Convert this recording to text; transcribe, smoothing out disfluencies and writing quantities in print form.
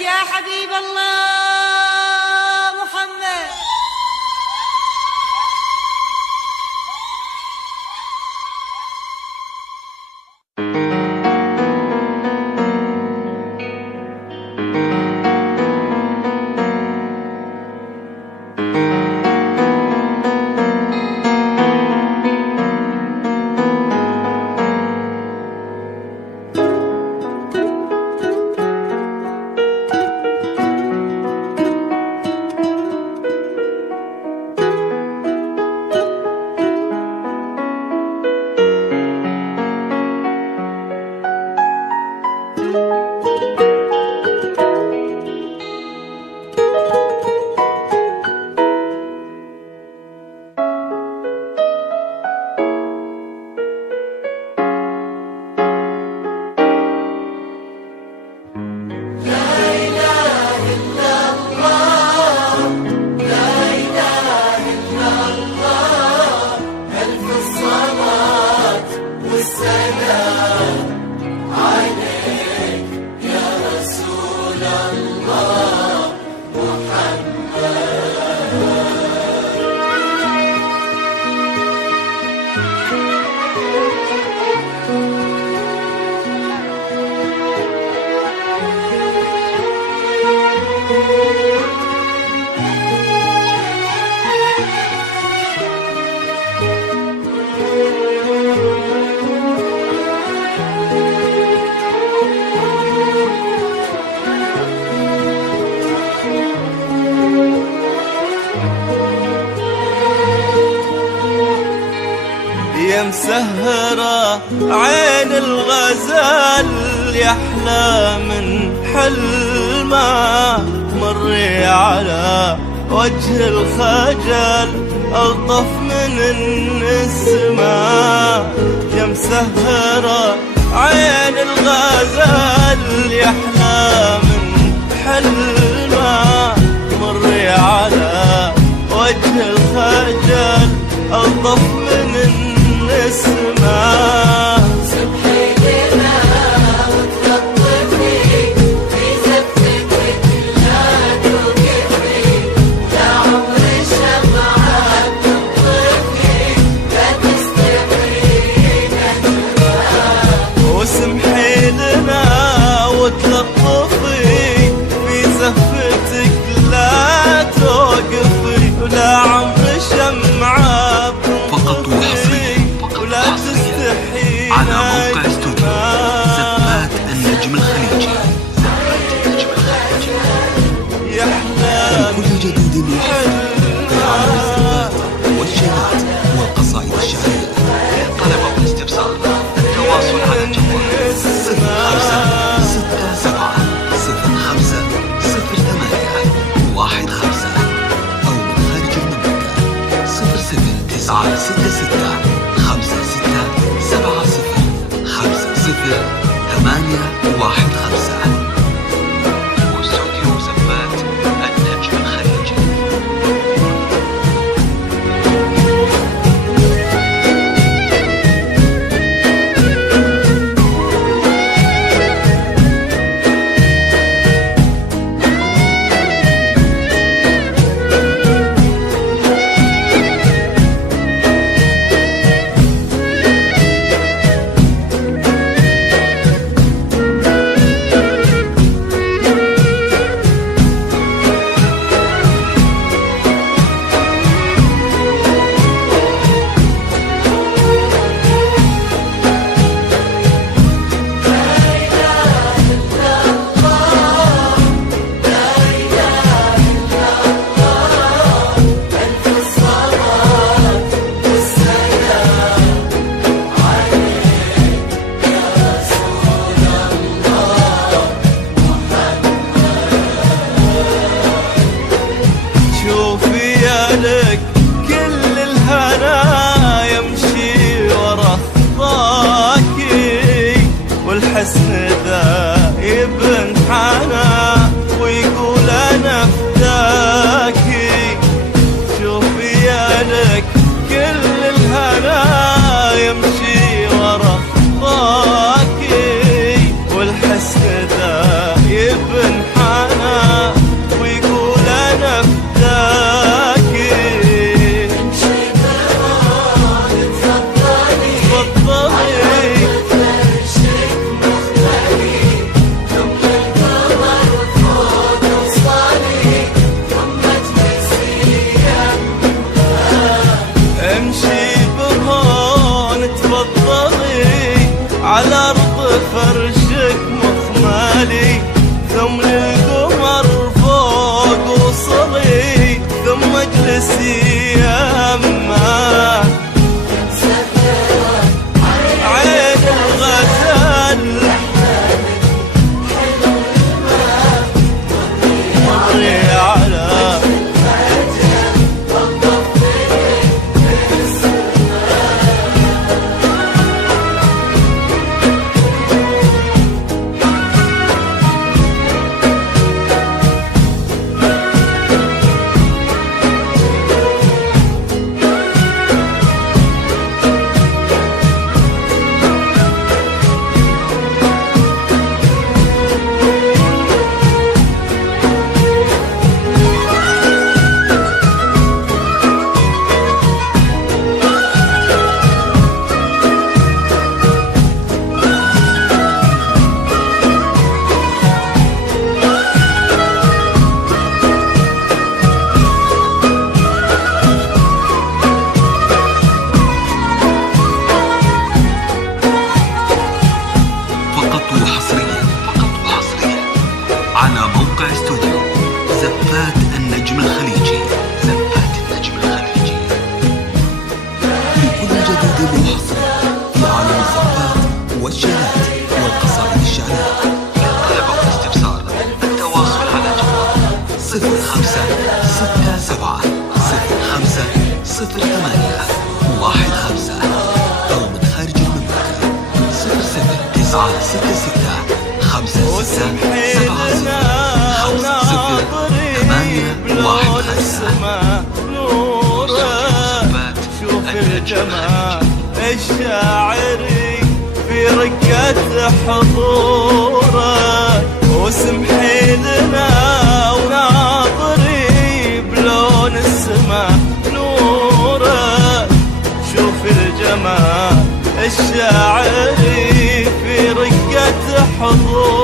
عليك يا حبيب الله محمد. يا مسهرة عين الغزال يحلى من حلمه، مري على وجه الخجل ألطف من النسمة. يا مسهرة عين الغزال يحلى من حلمه، مري على وجه الخجل ألطف من النسمة. سبحي لنا وتلطفي في زفتك لا توقفي، لا عمر الشمعة تنطفي، لا تستحيين النار. وسمحي لنا وتلطفي في زفتك لا توقفي، ولا عمر الشمعة فقط وحصريا على موقع استوديو زفات النجم الخليجي. كل جديد وحصري في عالم الزفات والشيلات والقصائد الشعرية. للطلب والاستفسار التواصل على جوال 0567050815 أو من خارج المملكة 00966705050 واستوديو زفات النجم الخليجي. 0815 أو من خارج المملكة 00966 وسمحي لنا 56 بلون السما نوره شوف الجمال الشاعري في رقة حضوره وسمحي لنا وناظري بلون السما نوره شوف الجمال الشاعري في رقة حضوره